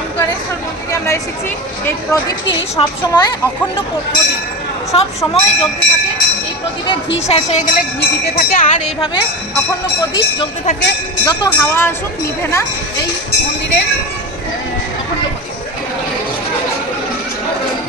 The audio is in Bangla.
ওঙ্কারেশ্বর মন্দিরে আমরা এসেছি। এই প্রদীপটি সবসময় অখণ্ড প্রদীপ, সব সময় জ্বলতে থাকে। এই প্রদীপে ঘি শেষ হয়ে গেলে ঘি দিতে থাকে, আর এইভাবে অখণ্ড প্রদীপ জ্বলতে থাকে, যত হাওয়া আসুক নিভে না এই মন্দিরের অখণ্ড প্রদীপ।